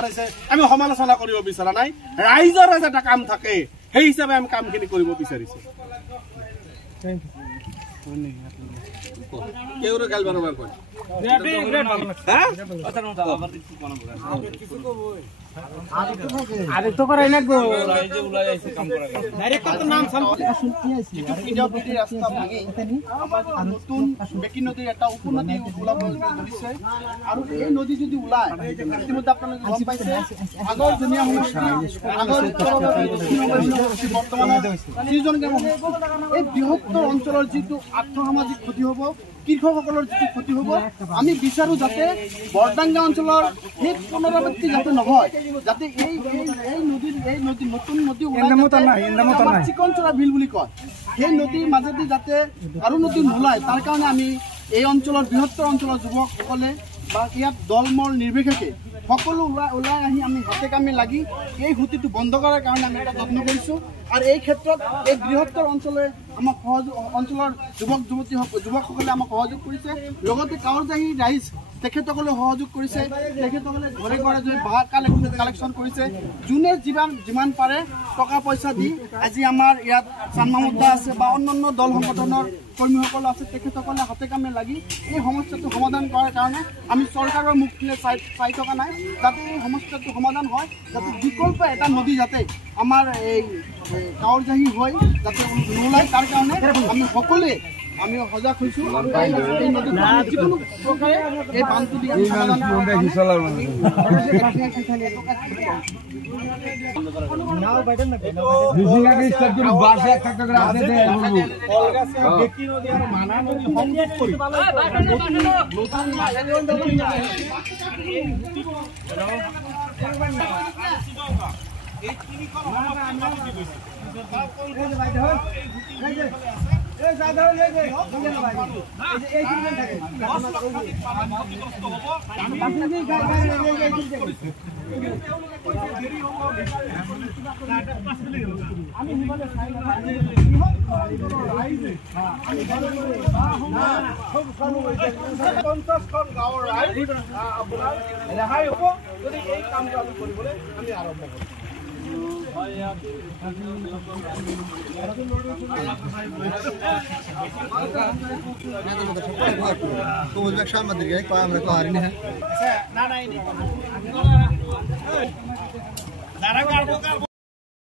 আগবাঢ়াইছে আমি সমালোচনা কৰিব বিচৰা নাই ৰাইজৰ এটা কাম থাকে সেই হিচাপে আমি কামখিনি কৰিব বিচাৰিছো কেউরে গাল বারবার কই আরে তো করে না গো এই যে উলাই আইছে কাম করা ডাইরেক্ট কত নাম সাম শুনতি আইছে একটু পিডব্লিউডি রাস্তা ভাঙে আমার নতুন বেকি নদীর একটা উপনদী উলা বলিছে আর এই নদী যদি উলায় ইতিমধ্যে আপনারা গম পাইছে আগৰ দুনিয়া সমস্যা আগৰ বৰ্তমানে সিজনকে এই বৃহত্তৰ অঞ্চলৰ যেটো আৰ্থসামাজিক ক্ষতি হ'ব কৃষকসকলৰ যেটো ক্ষতি হ'ব আমি বিচাৰো যাতে বৰডাঙ্গা অঞ্চলৰ এই পুনৰাবৃত্তি যাতে নহয় যাতে এই নদী নতুন নদী ওলাই চিকনচৰা বিল বুলি কয় সেই নদীৰ মাজেদি যাতে আৰু নদী নোলায় তাৰ কাৰণে আমি এই অঞ্চলৰ বৃহত্তৰ অঞ্চলৰ যুৱকসকলে বা ইয়াত দলমল নিৰ্বিশেষে সকলো ওলাই আহি আমি হাতে কামে লাগি এই হুতিটো বন্ধ কৰাৰ কাৰণে আমি এটা যত্ন কৰিছো আৰু এই ক্ষেত্ৰত এই বৃহত্তৰ অঞ্চলে আমাক অঞ্চলৰ যুৱকসকলে আমাক সহযোগ কৰিছে লগতে কাৱৰজাহী ৰাইজ তেখেতসকলে সহযোগ কৰিছে তেখেতসকলে ঘৰে ঘৰে গৈ বাঁহ কালেকশ্যন কৰিছে যোনে যিমান পাৰে টকা পইচা দি আজি আমাৰ ইয়াত চানমামুদ্দা আছে বা অন্যান্য দল সংগঠনৰ কৰ্মীসকল আছে তেখেতসকলে হাতে কামে লাগি এই সমস্যাটো সমাধান কৰাৰ কাৰণে আমি চৰকাৰৰ মুখলৈ চাই থকা নাই যাতে এই সমস্যাটো সমাধান হয় যাতে বিকল্প এটা নদী যাতে আমাৰ এই কাৱৰজাহী হৈ যাতে নোলায় তাৰ কাৰণে আমি সকলোৱে আমি সজাগ হৈছো আৰু এই নদীটো যিকোনো প্ৰকাৰে এই বান্ধটো দি আমি সমাধান নাও বাইটেন না বিজিগা কি সবগুলো বাসে একটা করে আছে দে কলগাছিয়া বেকি নদী আর মানা নদী সংযোগ কৰি নতুন এই তিনিখন সমস্যা কি কৈছে এই বাইতে হয় এই সাধারণ এই যে ভাই এই কিনে থাকে ক্ষতিগ্রস্ত হ'ব আমি দেরি হ'ব আমি হিমালয় চাই না আমি 50খন গাঁৱৰ ৰাইজ আপোনাৰ ৰেহাই হ'ব যদি এই কামটো আমি কৰিবলৈ আমি আৰম্ভ কৰিম না